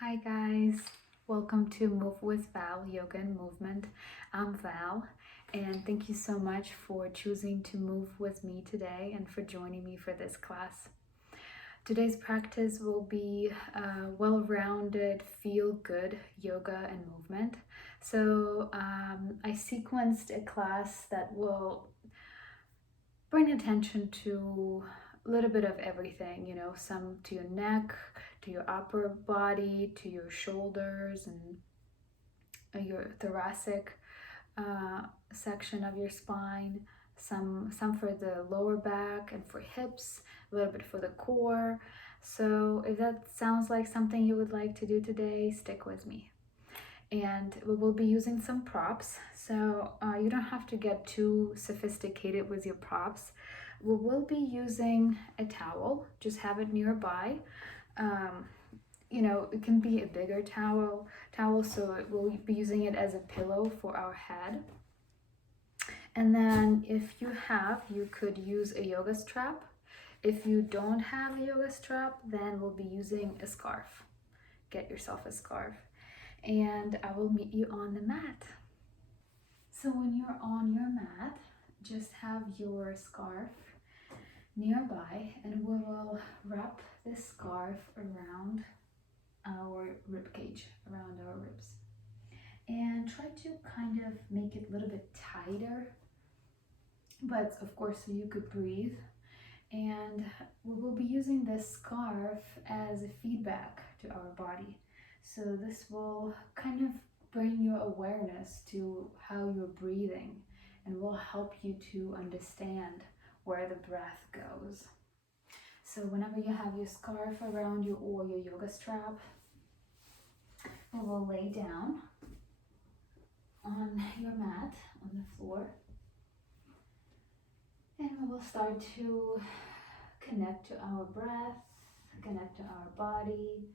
Hi guys, welcome to Move with Val Yoga and Movement. I'm Val, and thank you so much for choosing to move with me today and for joining me for this class. Today's practice will be well-rounded, feel-good yoga and movement. So I sequenced a class that will bring attention to a little bit of everything, some to your neck, to your upper body, to your shoulders and your thoracic section of your spine, some for the lower back and for hips, a little bit for the core. So if that sounds like something you would like to do today, stick with me. And we will be using some props, so you don't have to get too sophisticated with your props. We will be using a towel, just have it nearby. It can be a bigger towel, so we'll be using it as a pillow for our head. And then if you could use a yoga strap. If you don't have a yoga strap, then we'll be using a scarf. Get yourself a scarf. And I will meet you on the mat. So when you're on your mat, just have your scarf nearby and we will wrap this scarf around our rib cage, around our ribs. And try to kind of make it a little bit tighter, but of course so you could breathe. And we will be using this scarf as a feedback to our body. So this will kind of bring your awareness to how you're breathing and will help you to understand where the breath goes. So whenever you have your scarf around you or your yoga strap, we will lay down on your mat, on the floor, and we will start to connect to our breath, connect to our body,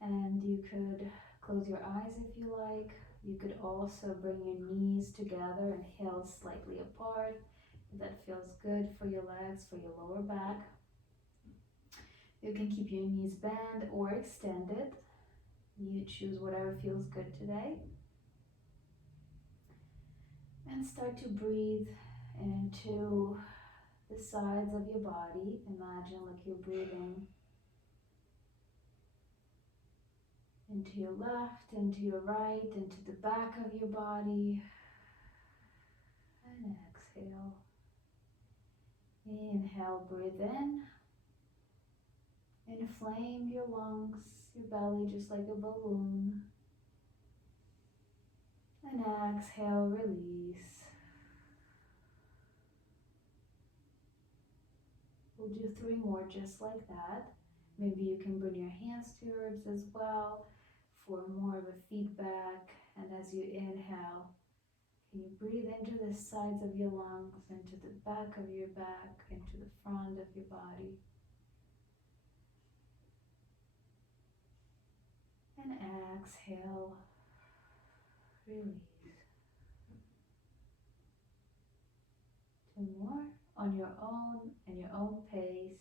and you could close your eyes if you like. You could also bring your knees together and heels slightly apart if that feels good for your legs, for your lower back. You can keep your knees bent or extended. You choose whatever feels good today. And start to breathe into the sides of your body. Imagine like you're breathing into your left, into your right, into the back of your body. And exhale. Inhale, breathe in. Inflame your lungs, your belly just like a balloon. And exhale, release. We'll do 3 more just like that. Maybe you can bring your hands to your ribs as well for more of a feedback. And as you inhale, can you breathe into the sides of your lungs, into the back of your back, into the front of your body. And exhale, release. 2 more on your own and your own pace.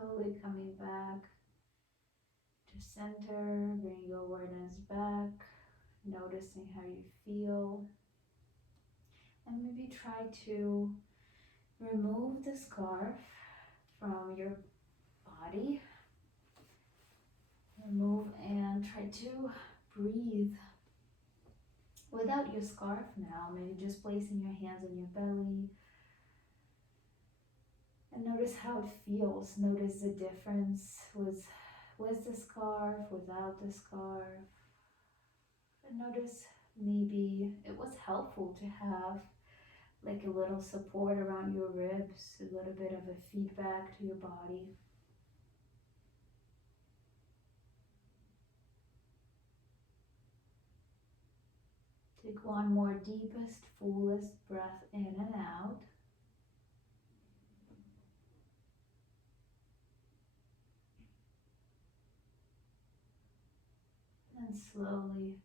Slowly coming back to center, bring your awareness back, noticing how you feel. And maybe try to remove the scarf from your body. Remove and try to breathe without your scarf now. Maybe just placing your hands on your belly. And notice how it feels. Notice the difference with the scarf, without the scarf. And notice maybe it was helpful to have like a little support around your ribs, a little bit of a feedback to your body. Take one more deepest, fullest breath in and out. And slowly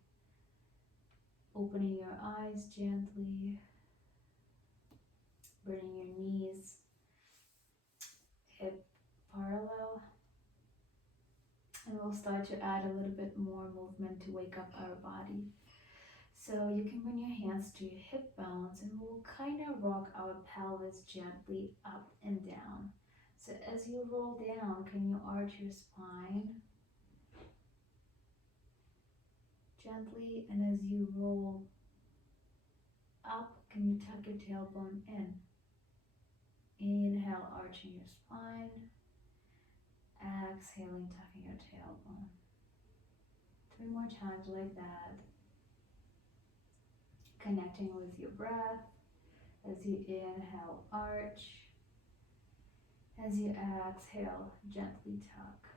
opening your eyes gently, bringing your knees hip parallel. And we'll start to add a little bit more movement to wake up our body. So you can bring your hands to your hip bones and we'll kind of rock our pelvis gently up and down. So as you roll down, can you arch your spine gently? And as you roll up, can you tuck your tailbone in? Inhale, arching your spine. Exhaling, tucking your tailbone. 3 more times like that. Connecting with your breath. As you inhale, arch. As you exhale, gently tuck.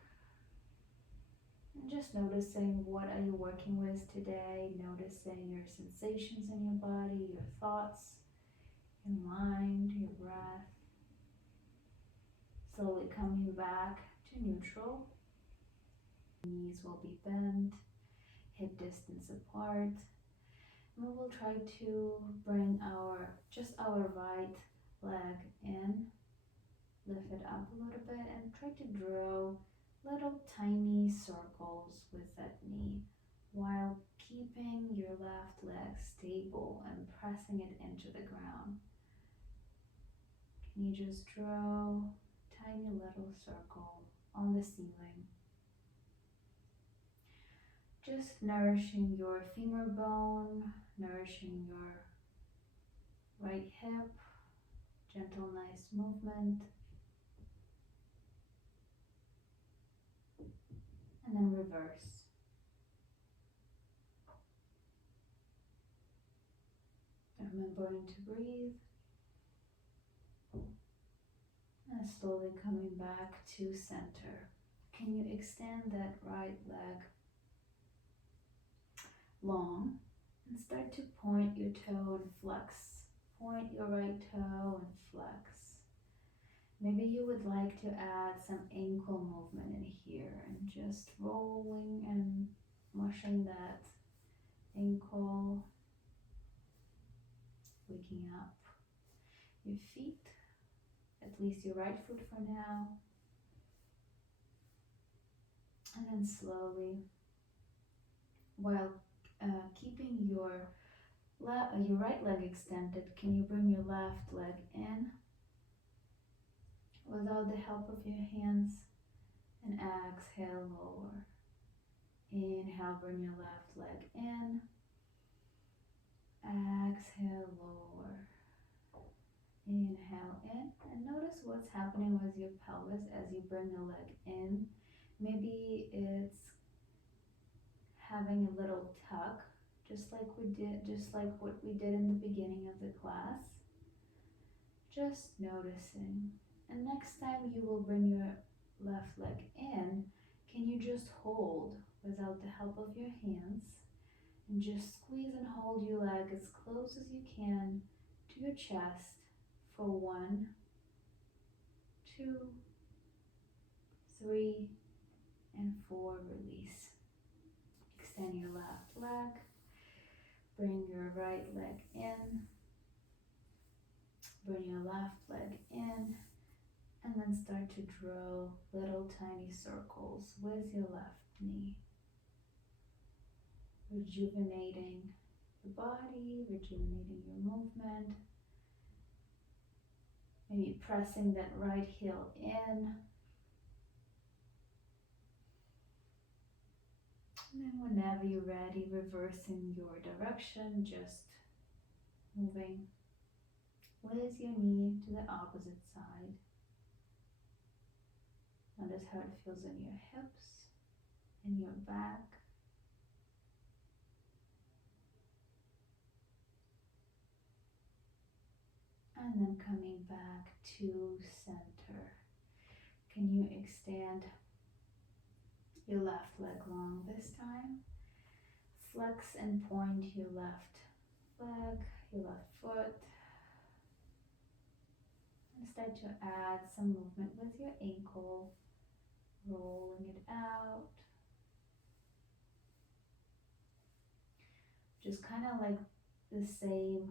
And just noticing what are you working with today. Noticing your sensations in your body, your thoughts, your mind, your breath. Slowly coming back to neutral. Knees will be bent, hip distance apart. We will try to bring our right leg in, lift it up a little bit and try to draw little tiny circles with that knee while keeping your left leg stable and pressing it into the ground. Can you just draw a tiny little circle on the ceiling? Just nourishing your femur bone, nourishing your right hip, gentle, nice movement. And then reverse. Remembering to breathe. And slowly coming back to center. Can you extend that right leg long and start to point your toe and flex. Point your right toe and flex. Maybe you would like to add some ankle movement in here and just rolling and mushing that ankle, waking up your feet, at least your right foot for now. And then slowly, while keeping your right leg extended, can you bring your left leg in without the help of your hands? And exhale, lower. Inhale, bring your left leg in. Exhale, lower. Inhale in. And notice what's happening with your pelvis as you bring the leg in. Maybe it's having a little tuck, just like what we did in the beginning of the class. Just noticing. And next time you will bring your left leg in, can you just hold without the help of your hands and just squeeze and hold your leg as close as you can to your chest for 1, 2, 3, and 4, release. Extend your left leg, bring your right leg in, bring your left leg in, and then start to draw little tiny circles with your left knee. Rejuvenating the body, rejuvenating your movement. Maybe pressing that right heel in. And then whenever you're ready, reversing your direction, just moving with your knee to the opposite side. Notice how it feels in your hips, in your back. And then coming back to center. Can you extend your left leg long this time? Flex and point your left leg, your left foot. And start to add some movement with your ankle, rolling it out. Just kind of like the same,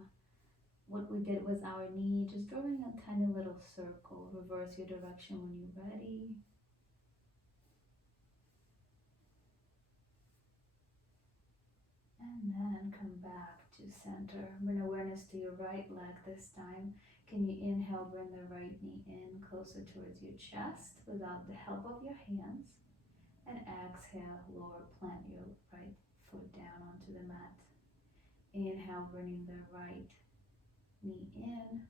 what we did with our knee, just drawing a tiny little circle. Reverse your direction when you're ready. And then come back to center. Bring awareness to your right leg this time. Can you inhale, bring the right knee in closer towards your chest without the help of your hands. And exhale, lower, plant your right foot down onto the mat. Inhale, bringing the right knee in.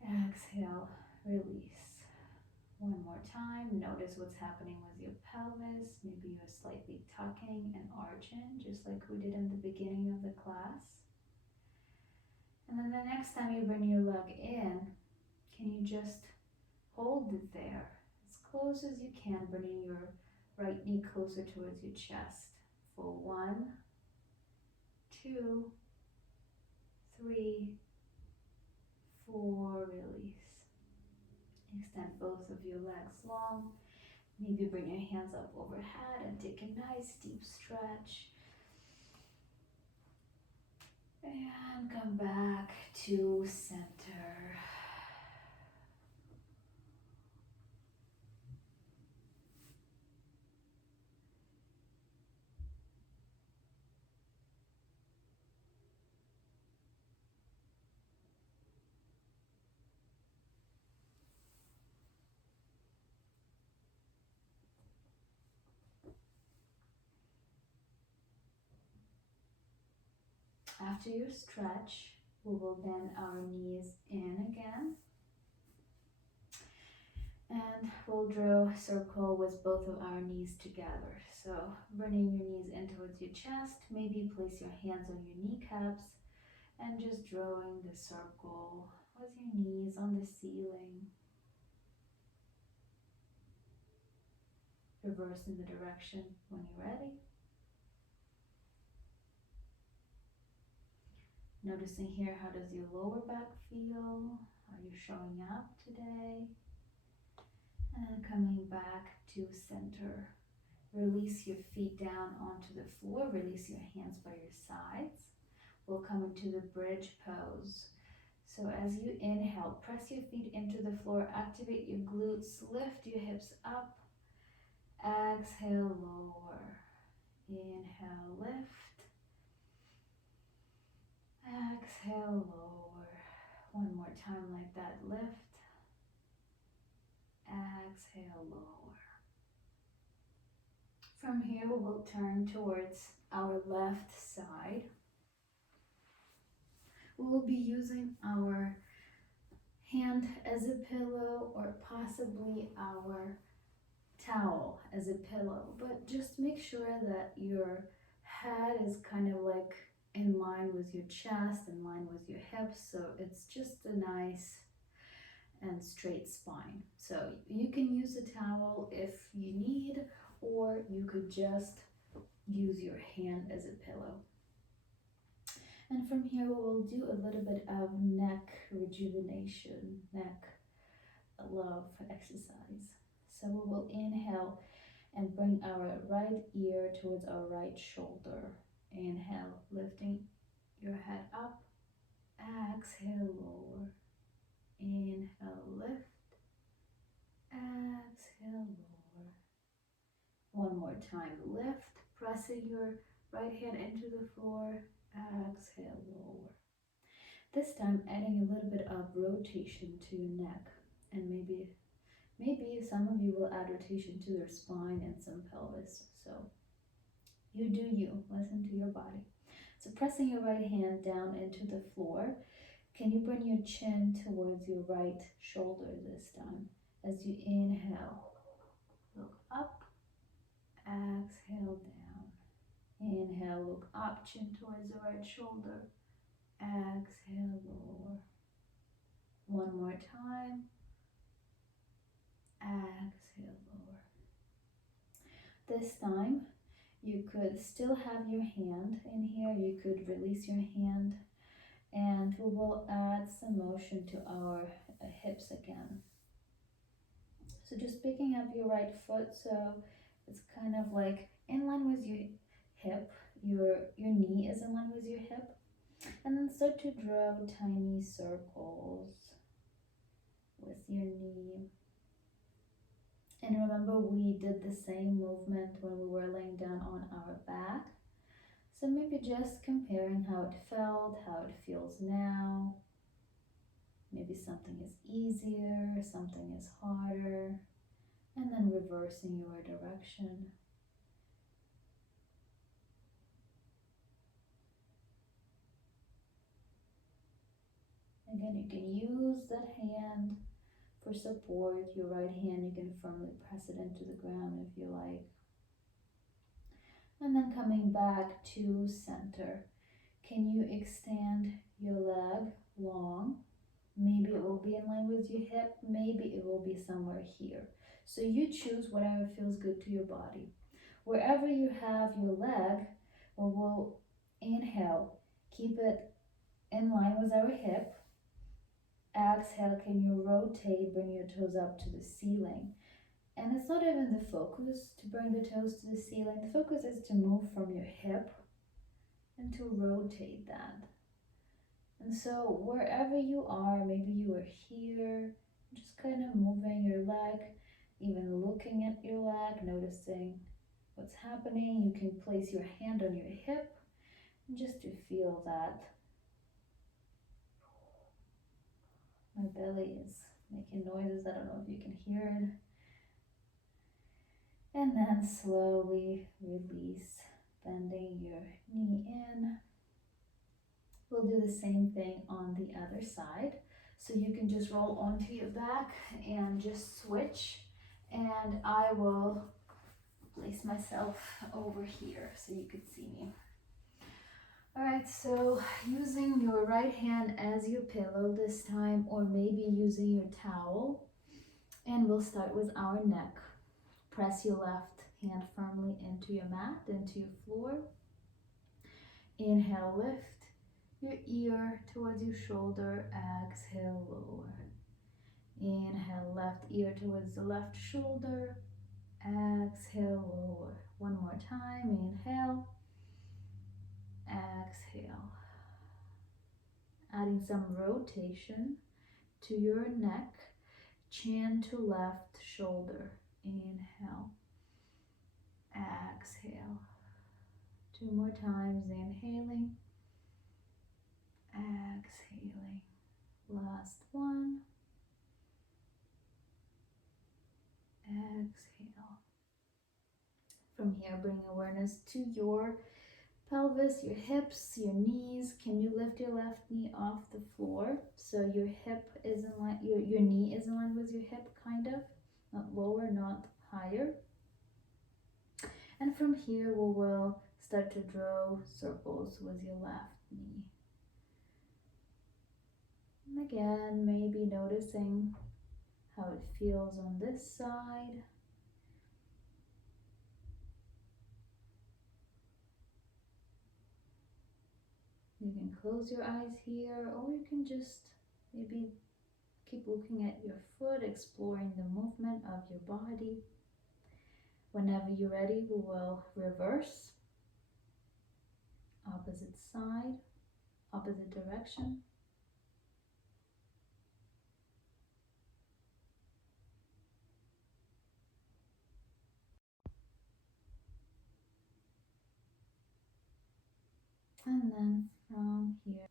Exhale, release. One more time. Notice what's happening with your pelvis. Maybe you're slightly tucking and arching, just like we did in the beginning of the class. And then the next time you bring your leg in, can you just hold it there as close as you can, bringing your right knee closer towards your chest for 1, 2, 3, 4, release. Extend both of your legs long. Maybe bring your hands up overhead and take a nice deep stretch. And come back to center. After your stretch, we will bend our knees in again. And we'll draw a circle with both of our knees together. So bringing your knees in towards your chest, maybe place your hands on your kneecaps and just drawing the circle with your knees on the ceiling. Reverse in the direction when you're ready. Noticing here, how does your lower back feel? Are you showing up today? And coming back to center. Release your feet down onto the floor. Release your hands by your sides. We'll come into the bridge pose. So as you inhale, press your feet into the floor, activate your glutes, lift your hips up. Exhale, lower. Inhale, lift. Exhale, lower. One more time like that. Lift. Exhale, lower. From here, we will turn towards our left side. We will be using our hand as a pillow or possibly our towel as a pillow, but just make sure that your head is kind of like in line with your chest, in line with your hips, so it's just a nice and straight spine. So you can use a towel if you need, or you could just use your hand as a pillow. And from here we will do a little bit of neck rejuvenation, neck love exercise. So we will inhale and bring our right ear towards our right shoulder. Inhale, lifting your head up. Exhale, lower. Inhale, lift. Exhale, lower. One more time, lift, pressing your right hand into the floor. Exhale, lower. This time adding a little bit of rotation to your neck, and maybe some of you will add rotation to their spine and some pelvis. So you do you, listen to your body. So pressing your right hand down into the floor. Can you bring your chin towards your right shoulder this time? As you inhale, look up, exhale down. Inhale, look up, chin towards the right shoulder. Exhale, lower. One more time. Exhale, lower. This time, You could still have your hand in here. You could release your hand, and we will add some motion to our hips again. So just picking up your right foot, so it's kind of like in line with your hip. Your knee is in line with your hip. And then start to draw tiny circles with your knee. And remember, we did the same movement when we were laying down on our back. So maybe just comparing how it felt, how it feels now. Maybe something is easier, something is harder. And then reversing your direction. Again, you can use that hand for support. Your right hand, you can firmly press it into the ground if you like. And then coming back to center. Can you extend your leg long? Maybe it will be in line with your hip, maybe it will be somewhere here. So you choose whatever feels good to your body. Wherever you have your leg, we will inhale, keep it in line with our hip. Exhale, can you rotate, bring your toes up to the ceiling? And it's not even the focus to bring the toes to the ceiling. The focus is to move from your hip and to rotate that. And so wherever you are, maybe you are here, just kind of moving your leg, even looking at your leg, noticing what's happening. You can place your hand on your hip just to feel that. My belly is making noises. I don't know if you can hear it. And then slowly release, bending your knee in. We'll do the same thing on the other side. So you can just roll onto your back and just switch. And I will place myself over here so you could see me. All right, so using your right hand as your pillow this time, or maybe using your towel. And we'll start with our neck. Press your left hand firmly into your mat, into your floor. Inhale, lift your ear towards your shoulder. Exhale, lower. Inhale, left ear towards the left shoulder. Exhale, lower. One more time. Inhale. Exhale. Adding some rotation to your neck. Chin to left shoulder. Inhale. Exhale. Two more times. Inhaling. Exhaling. Last one. Exhale. From here, bring awareness to your pelvis, your hips, your knees. Can you lift your left knee off the floor? So your hip is in line, your knee is in line with your hip, kind of. Not lower, not higher. And from here, we will start to draw circles with your left knee. And again, maybe noticing how it feels on this side. You can close your eyes here, or you can just maybe keep looking at your foot, exploring the movement of your body. Whenever you're ready, we will reverse. Opposite side, opposite direction. And then from here,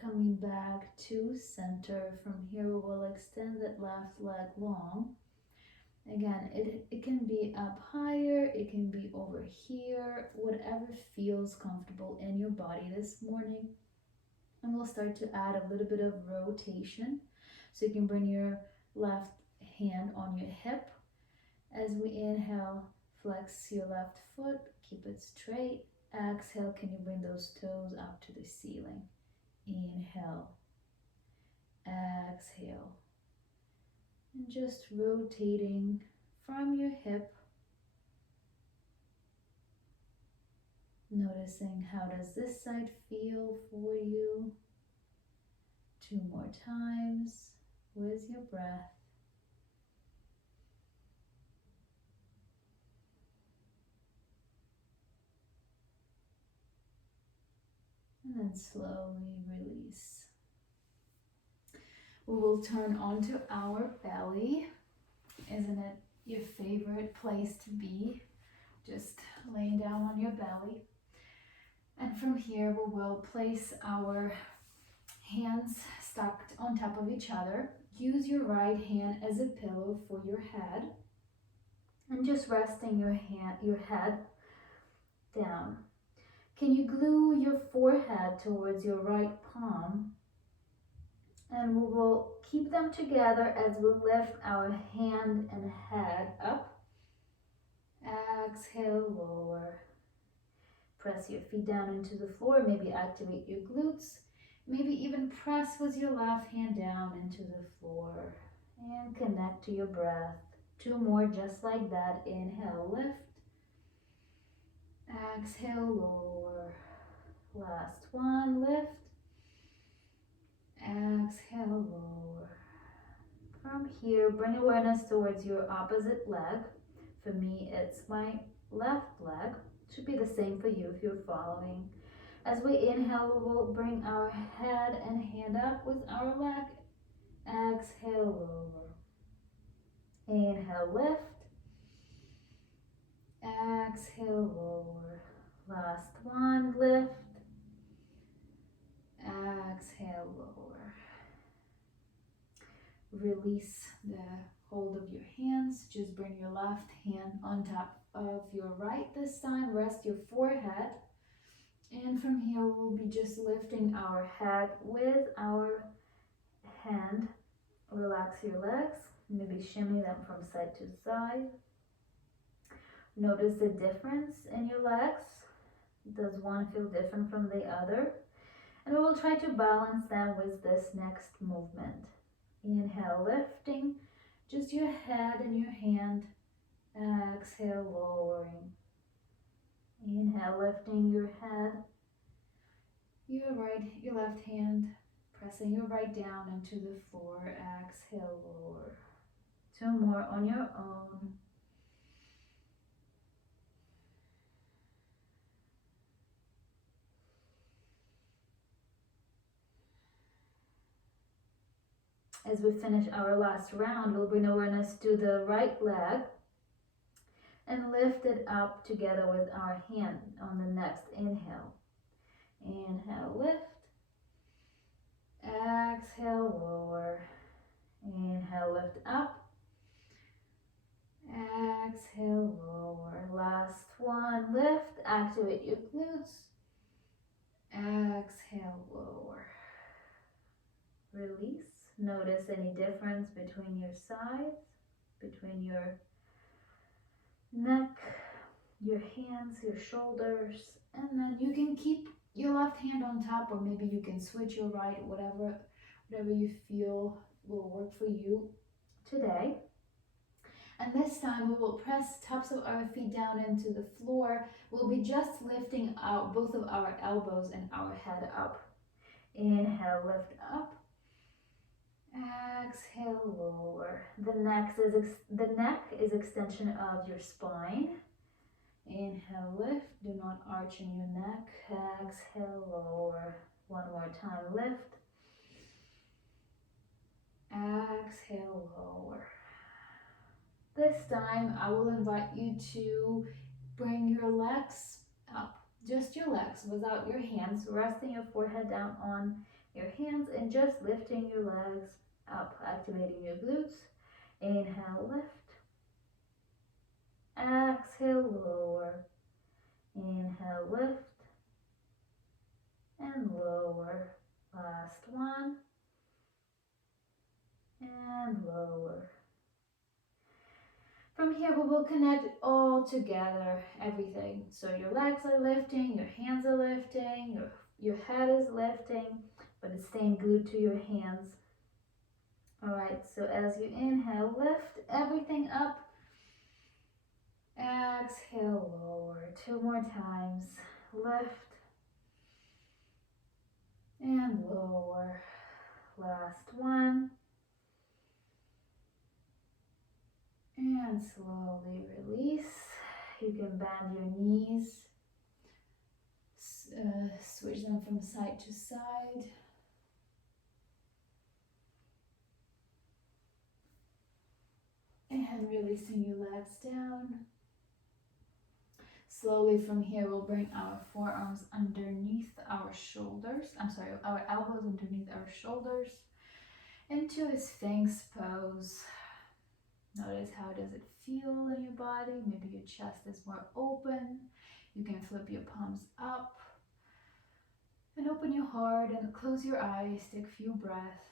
coming back to center. From here, we will extend that left leg long. Again, it can be up higher, it can be over here, whatever feels comfortable in your body this morning. And we'll start to add a little bit of rotation. So you can bring your left hand on your hip. As we inhale, flex your left foot, keep it straight. Exhale, can you bring those toes up to the ceiling? Inhale, exhale. And just rotating from your hip Noticing how does this side feel for you. 2 more times with your breath. And then slowly release. We will turn onto our belly. Isn't it your favorite place to be? Just laying down on your belly. And from here we will place our hands stacked on top of each other. Use your right hand as a pillow for your head. And just resting your head down. Can you glue your forehead towards your right palm? And we will keep them together as we lift our hand and head up. Exhale, lower. Press your feet down into the floor. Maybe activate your glutes. Maybe even press with your left hand down into the floor. And connect to your breath. 2 more just like that. Inhale, lift. Exhale, lower. Last one, lift. Exhale, lower. From here, bring awareness towards your opposite leg. For me, it's my left leg. Should be the same for you if you're following. As we inhale, we will bring our head and hand up with our leg. Exhale, lower. Inhale, lift. Exhale, lower. Last one, lift. Exhale, lower. Release the hold of your hands. Just bring your left hand on top of your right this time. Rest your forehead. And from here, we'll be just lifting our head with our hand. Relax your legs. Maybe shimmy them from side to side. Notice the difference in your legs. Does one feel different from the other? And we will try to balance them with this next movement. Inhale, lifting just your head and your hand. Exhale, lowering. Inhale, lifting your head, your left hand, pressing your right down into the floor. Exhale, lower. 2 more on your own. As we finish our last round, we'll bring awareness to the right leg and lift it up together with our hand on the next inhale. Inhale, lift. Exhale, lower. Inhale, lift up. Exhale, lower. Last one, lift. Activate your glutes. Exhale, lower. Release. Notice any difference between your sides, between your neck, your hands, your shoulders, and then you can keep your left hand on top, or maybe you can switch your right, whatever you feel will work for you today. And this time we will press tops of our feet down into the floor. We'll be just lifting out both of our elbows and our head up. Inhale, lift up. Exhale, lower. The neck is extension of your spine. Inhale, lift. Do not arch in your neck. Exhale, lower. 1 more time, lift. Exhale, lower. This time, I will invite you to bring your legs up. Just your legs, without your hands. Resting your forehead down on your hands and just lifting your legs up, activating your glutes. Inhale, lift. Exhale, lower. Inhale, lift. And lower. Last one. And lower. From here, we will connect all together, everything. So your legs are lifting, your hands are lifting, your head is lifting, but it's staying glued to your hands. All right, so as you inhale, lift everything up. Exhale, lower. 2 more times. lift, and lower. Last one. And slowly release. You can bend your knees, switch them from side to side. And releasing your legs down. Slowly from here, we'll bring our forearms underneath our shoulders. Our elbows underneath our shoulders into a Sphinx pose. Notice how does it feel in your body. Maybe your chest is more open. You can flip your palms up and open your heart and close your eyes. Take a few breaths.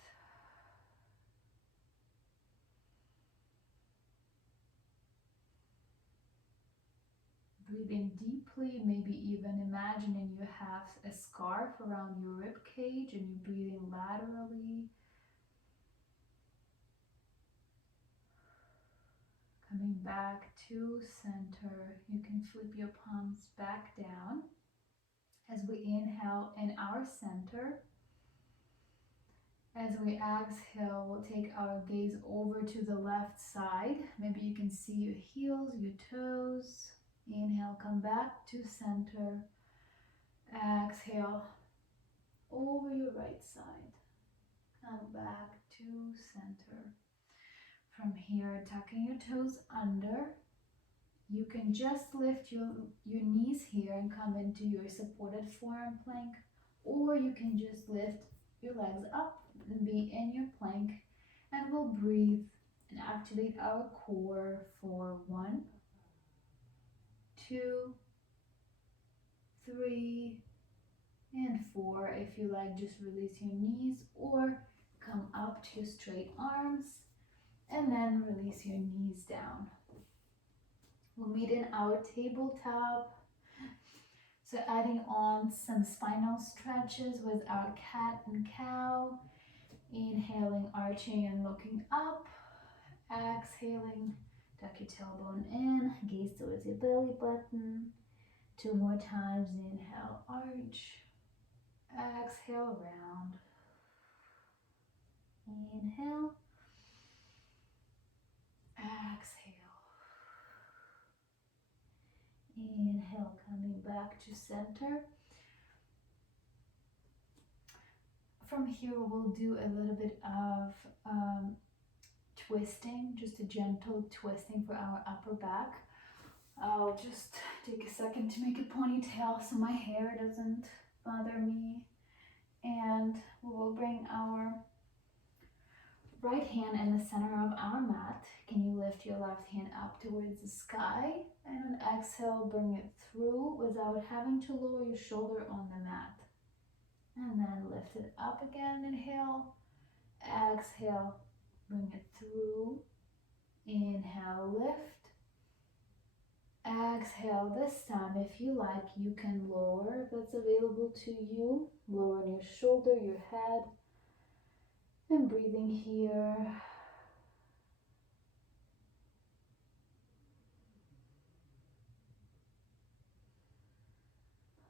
Breathing deeply, maybe even imagining you have a scarf around your rib cage and you're breathing laterally. Coming back to center, you can flip your palms back down. As we inhale in our center, as we exhale, we'll take our gaze over to the left side. Maybe you can see your heels, your toes. Inhale, come back to center. Exhale, over your right side. Come back to center. From here, tucking your toes under. You can just lift your knees here and come into your supported forearm plank, or you can just lift your legs up and be in your plank, and we'll breathe and activate our core for 1, 2, 3, and 4. If you like, just release your knees or come up to straight arms and then release your knees down. We'll meet in our tabletop. So adding on some spinal stretches with our cat and cow. Inhaling, arching and looking up. Exhaling, tuck your tailbone in, gaze towards your belly button. 2 more times. Inhale, arch. Exhale, round. Inhale. Exhale. Inhale, coming back to center. From here, we'll do a little bit of twisting, just a gentle twisting for our upper back. I'll just take a second to make a ponytail so my hair doesn't bother me. And we will bring our right hand in the center of our mat. Can you lift your left hand up towards the sky? And on exhale, bring it through without having to lower your shoulder on the mat. And then lift it up again. Inhale. Exhale. Bring it through. Inhale, lift. Exhale. This time, if you like, you can lower if that's available to you. Lower your shoulder, your head. And breathing here.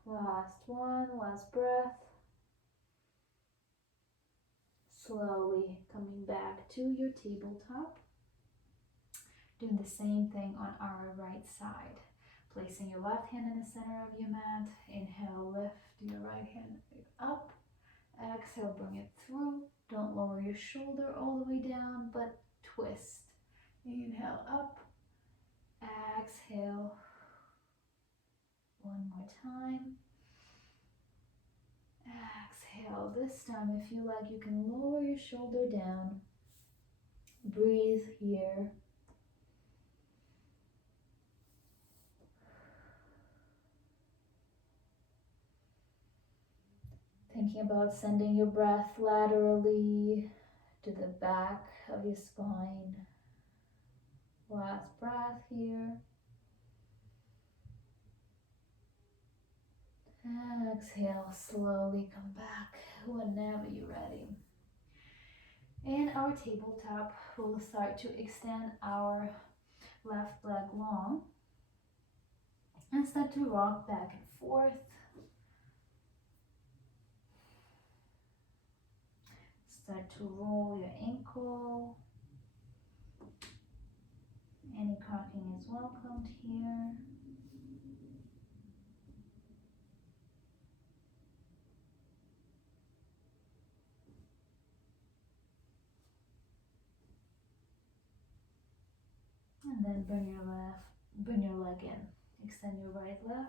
Last one, last breath. Slowly coming back to your tabletop. Doing the same thing on our right side. Placing your left hand in the center of your mat. Inhale, lift your right hand up. Exhale, bring it through. Don't lower your shoulder all the way down, but twist. Inhale, up. Exhale. One more time. Exhale. This time, if you like, you can lower your shoulder down. Breathe here. Thinking about sending your breath laterally to the back of your spine. Last breath here. Exhale, slowly come back whenever you're ready. In our tabletop, we'll start to extend our left leg long and start to rock back and forth. Start to roll your ankle. Any cracking is welcomed here. And then bring your leg in. Extend your right leg.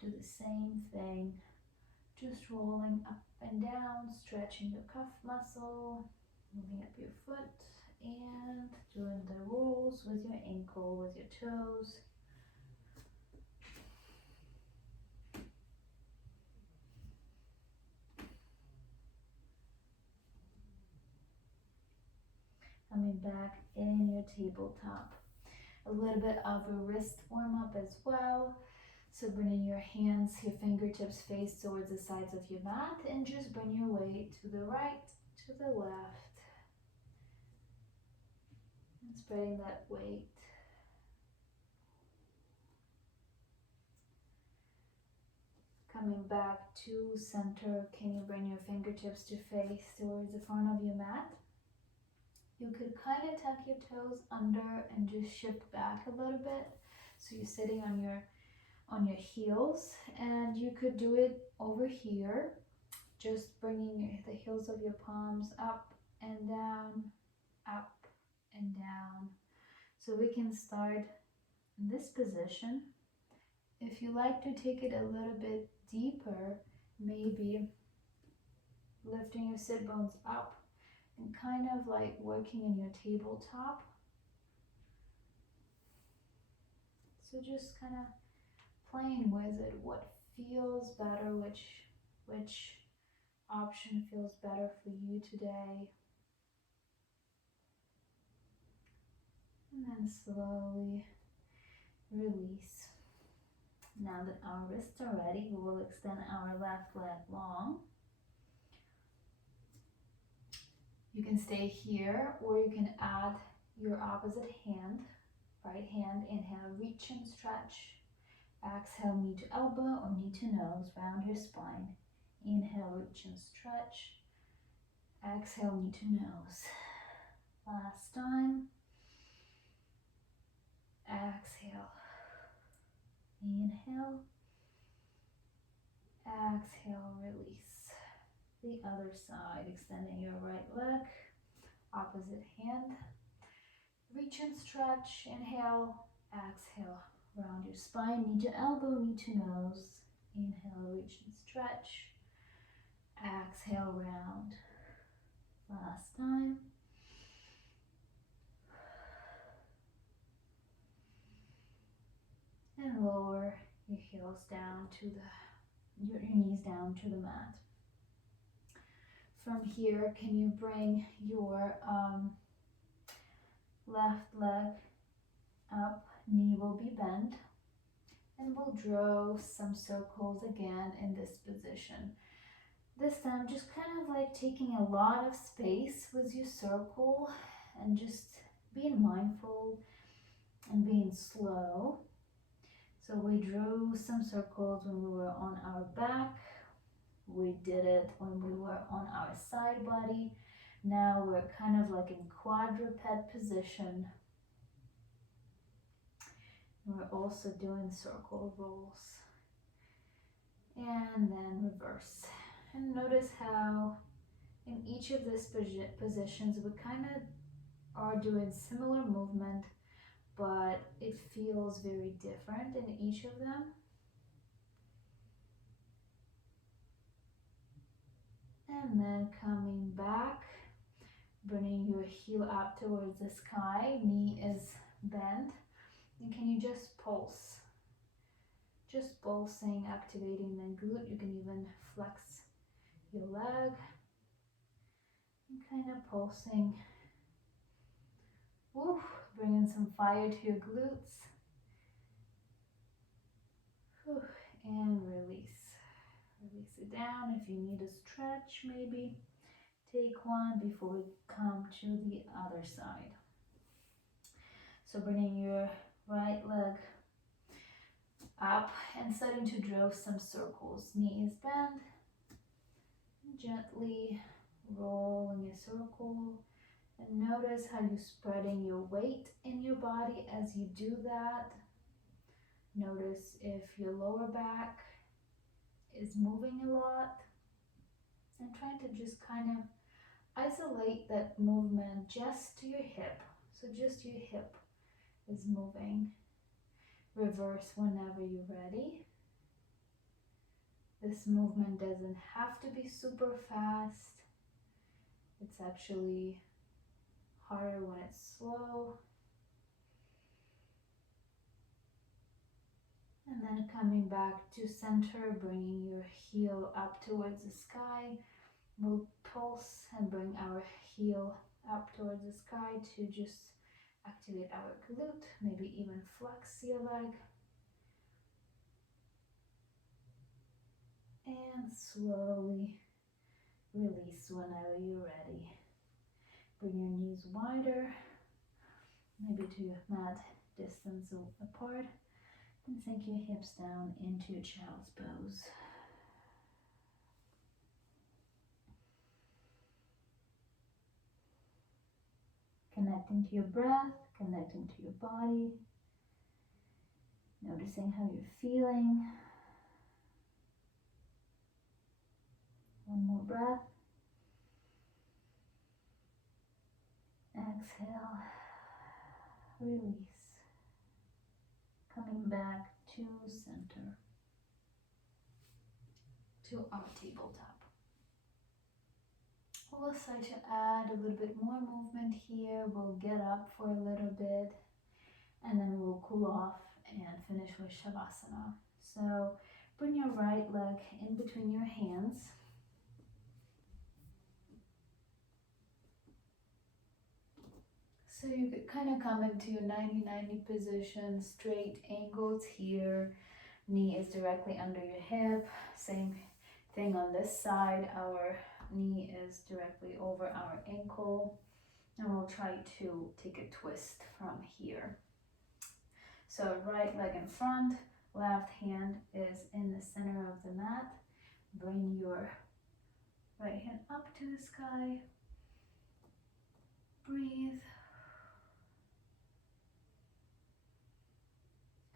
Do the same thing. Just rolling up and down, stretching your calf muscle, moving up your foot, and doing the rolls with your ankle, with your toes. Coming back in your tabletop. A little bit of a wrist warm up as well. So bringing your hands, your fingertips face towards the sides of your mat, and just bring your weight to the right, to the left. And spreading that weight. Coming back to center, can you bring your fingertips to face towards the front of your mat? You could kind of tuck your toes under and just shift back a little bit. So you're sitting on your heels, and you could do it over here, just bringing the heels of your palms up and down, up and down. So we can start in this position. If you like to take it a little bit deeper, maybe lifting your sit bones up and kind of like working in your tabletop. So just kind of playing with it, what feels better, which option feels better for you today. And then slowly release. Now that our wrists are ready, we will extend our left leg long. You can stay here, or you can add your opposite hand, right hand. Inhale, reach and stretch. Exhale, knee to elbow or knee to nose, round your spine. Inhale, reach and stretch. Exhale, knee to nose. Last time. Exhale. Inhale. Exhale, release. The other side, extending your right leg, opposite hand. Reach and stretch. Inhale, exhale. Round your spine, knee to elbow, knee to nose. Inhale, reach and stretch. Exhale, round. Last time. And lower your heels down to your knees down to the mat. From here, can you bring your left leg up, knee will be bent, and we'll draw some circles again in this position. This time, just kind of like taking a lot of space with your circle and just being mindful and being slow. So we drew some circles when we were on our back. We did it when we were on our side body. Now we're kind of like in quadruped position. We're also doing circle rolls. And then reverse. And notice how in each of these positions we kind of are doing similar movement, but it feels very different in each of them. And then coming back, bringing your heel up towards the sky, knee is bent. And can you just pulse? Just pulsing, activating the glute. You can even flex your leg and kind of pulsing. Woo, bringing some fire to your glutes. Whew, and release. Release it down. If you need a stretch, maybe take one before we come to the other side. So bringing your right leg up and starting to draw some circles. Knees bend. Gently rolling a circle. And notice how you're spreading your weight in your body as you do that. Notice if your lower back is moving a lot. And trying to just kind of isolate that movement just to your hip. So just your hip is moving. Reverse whenever you're ready. This movement doesn't have to be super fast. It's actually harder when it's slow. And then coming back to center, bringing your heel up towards the sky. We'll pulse and bring our heel up towards the sky to just activate our glute, maybe even flex your leg. And slowly release whenever you're ready. Bring your knees wider, maybe to mat distance apart, and sink your hips down into child's pose. Connecting to your breath, connecting to your body, noticing how you're feeling. One more breath. Exhale, release. Coming back to center, to our tabletop. We'll decide to add a little bit more movement here. We'll get up for a little bit and then we'll cool off and finish with Shavasana. So bring your right leg in between your hands. So you could kind of come into your 90-90 position, straight angles here. Knee is directly under your hip. Same thing on this side. Our knee is directly over our ankle. And we'll try to take a twist from here. So right leg in front, left hand is in the center of the mat. Bring your right hand up to the sky. Breathe.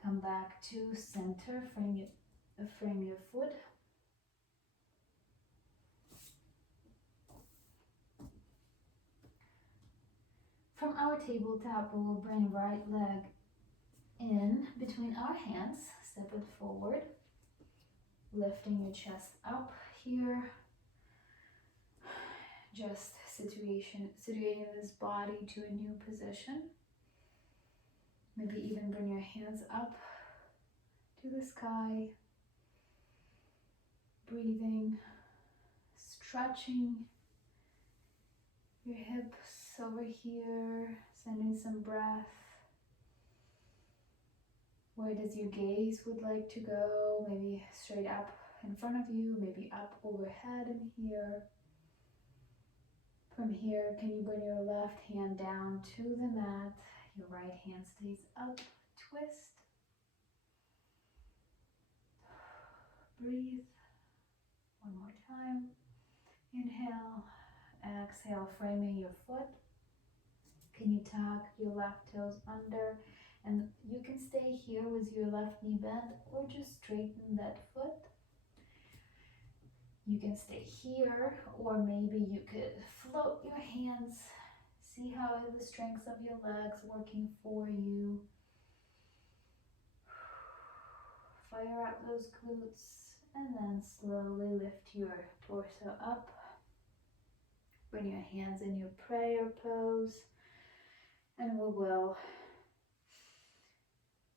Come back to center, frame your foot. From our tabletop, we will bring right leg in between our hands, step it forward, lifting your chest up here. Just situating this body to a new position. Maybe even bring your hands up to the sky. Breathing, stretching your hips over here, sending some breath. Where does your gaze would like to go? Maybe straight up in front of you, maybe up overhead in here. From here, can you bring your left hand down to the mat? Your right hand stays up, twist. Breathe. One more time. Inhale, exhale, framing your foot. Can you tuck your left toes under? And you can stay here with your left knee bent or just straighten that foot. You can stay here, or maybe you could float your hands. See how the strength of your legs working for you. Fire up those glutes and then slowly lift your torso up. Bring your hands in your prayer pose. And we will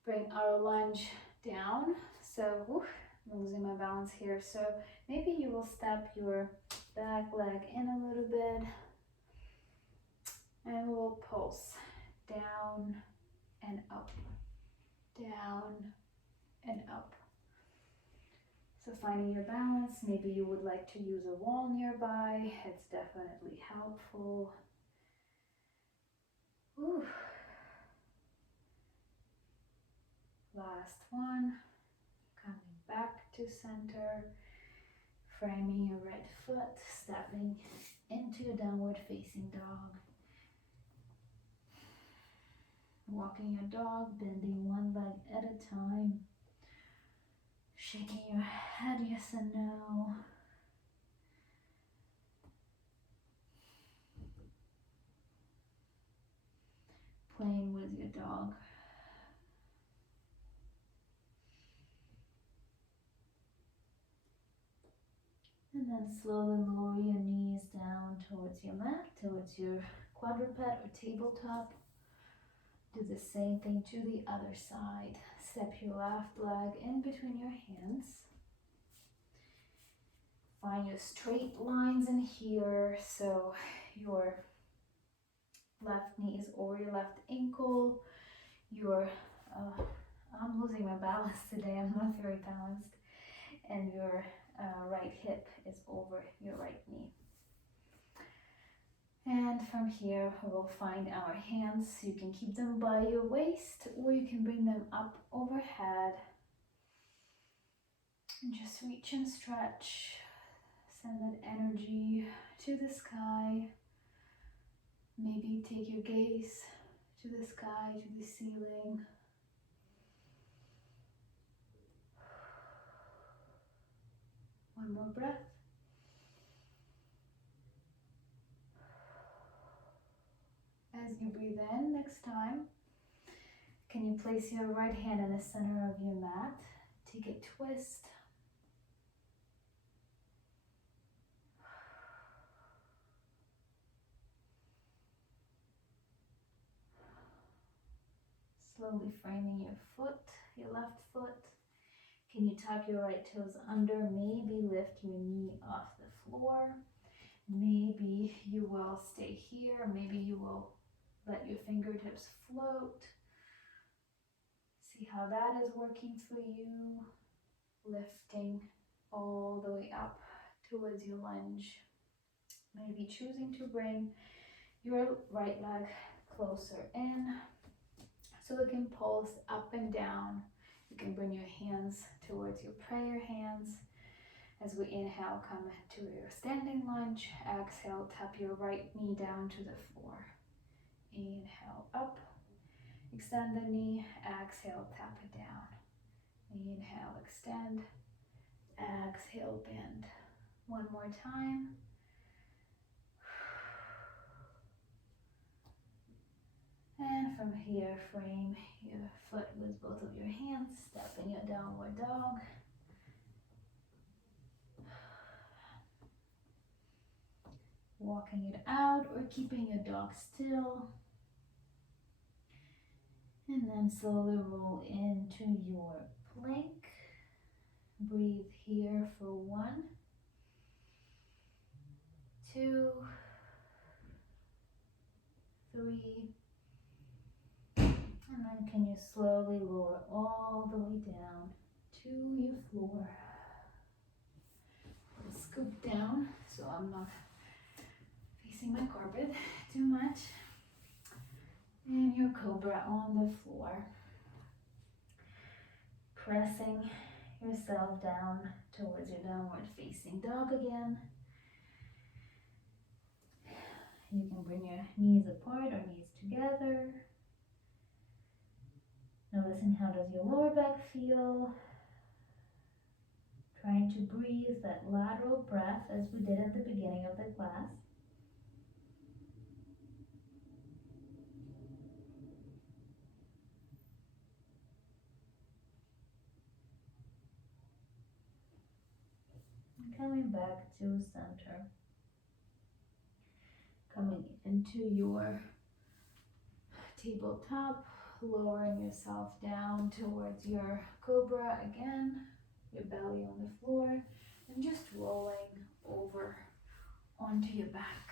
bring our lunge down. So, I'm losing my balance here. So maybe you will step your back leg in a little bit. And we'll pulse down and up, down and up. So finding your balance, maybe you would like to use a wall nearby. It's definitely helpful. Whew. Last one. Coming back to center. framing your right foot, stepping into your downward facing dog. Walking your dog, bending one leg at a time. Shaking your head yes and no. Playing with your dog. And then slowly lower your knees down towards your mat, towards your quadruped or tabletop. Do the same thing to the other side. Step your left leg in between your hands. Find your straight lines in here, so your left knee is over your left ankle. I'm losing my balance today, I'm not very balanced. And your right hip is over your right knee. And from here, we'll find our hands. You can keep them by your waist, or you can bring them up overhead. And just reach and stretch. Send that energy to the sky. Maybe take your gaze to the sky, to the ceiling. One more breath. As you breathe in next time, can you place your right hand in the center of your mat? Take a twist. Slowly framing your foot, your left foot. Can you tuck your right toes under? Maybe lift your knee off the floor. Maybe you will stay here. Maybe you will let your fingertips float. See how that is working for you. Lifting all the way up towards your lunge. Maybe choosing to bring your right leg closer in so it can pulse up and down. You can bring your hands towards your prayer hands. As we inhale, come to your standing lunge. Exhale, tap your right knee down to the floor. Inhale up, extend the knee. Exhale, tap it down. Inhale, extend. Exhale, bend. One more time. And from here, frame your foot with both of your hands. Step in your downward dog. Walking it out or keeping your dog still. And then slowly roll into your plank. Breathe here for 1, 2, 3. And then can you slowly lower all the way down to your floor. Scoop down so I'm not facing my carpet too much. And your cobra on the floor. Pressing yourself down towards your downward facing dog again. You can bring your knees apart or knees together. Noticing how does your lower back feel. Trying to breathe that lateral breath as we did at the beginning of the class. And coming back to center. Coming into your tabletop, lowering yourself down towards your cobra again, your belly on the floor, and just rolling over onto your back.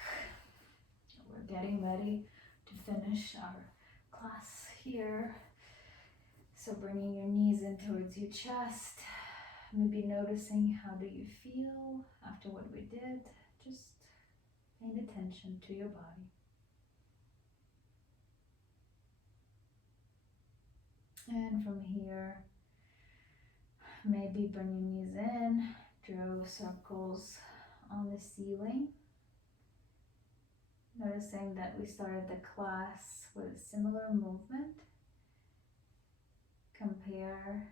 We're getting ready to finish our class here. So bringing your knees in towards your chest, maybe noticing how do you feel after what we did, just paying attention to your body. And from here, maybe bring your knees in Draw circles on the ceiling. Noticing that we started the class with a similar movement. Compare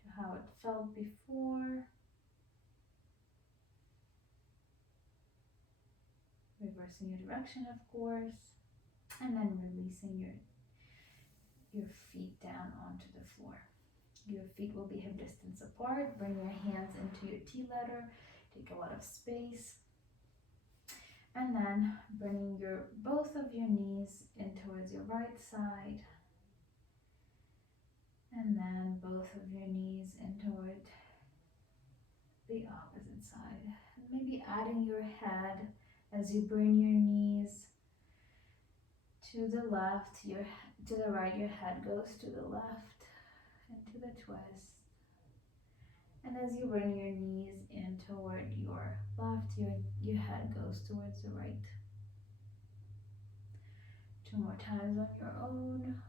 to how it felt before. Reversing your direction, of course, and then releasing your feet down onto the floor. Your feet will be hip distance apart. Bring your hands into your T letter. Take a lot of space. And then bringing both of your knees in towards your right side. And then both of your knees in toward the opposite side. And maybe adding your head as you bring your knees to the left, to the right, your head goes to the left into the twist. And as you bring your knees in toward your left, your head goes towards the right. 2 more times on your own.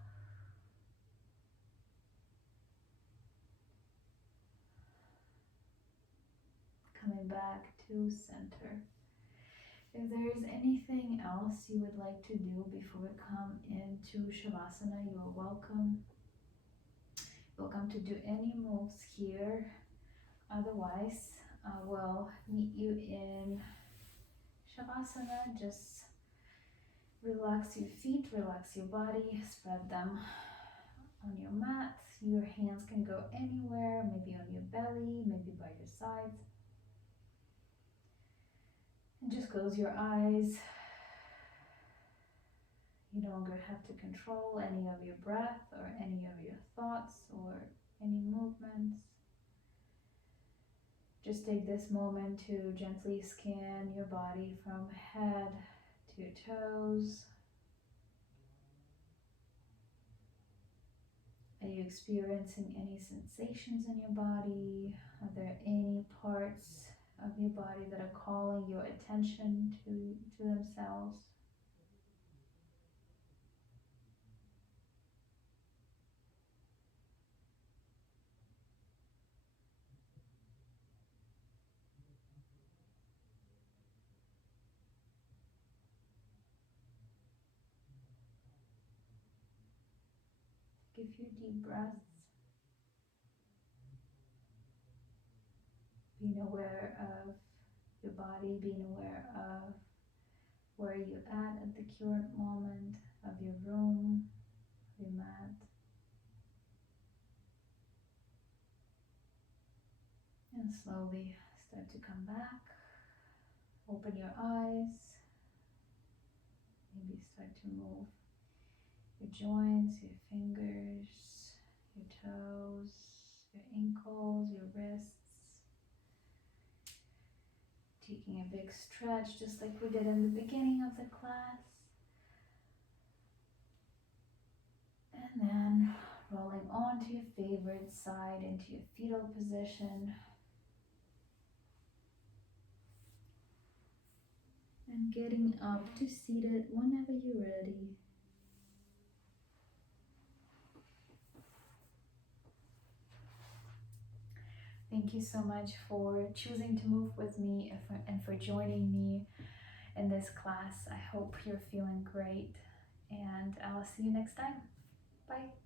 Coming back to center. If there is anything else you would like to do before we come into Shavasana, you are welcome. Welcome to do any moves here. Otherwise, I will meet you in Shavasana. Just relax your feet, relax your body, spread them on your mat. Your hands can go anywhere, maybe on your belly, maybe by your sides. And just close your eyes. You no longer have to control any of your breath or any of your thoughts or any movements. Just take this moment to gently scan your body from head to your toes. Are you experiencing any sensations in your body? Are there any parts of your body that are calling your attention to themselves? Take a few deep breaths. Being aware of your body, being aware of where you're at the current moment, of your room, your mat. And slowly start to come back. Open your eyes. Maybe start to move your joints, your fingers, your toes, your ankles, your wrists. Taking a big stretch just like we did in the beginning of the class. And then rolling onto your favorite side into your fetal position. And getting up to seated whenever you're ready. Thank you so much for choosing to move with me and for joining me in this class. I hope you're feeling great, and I'll see you next time. Bye.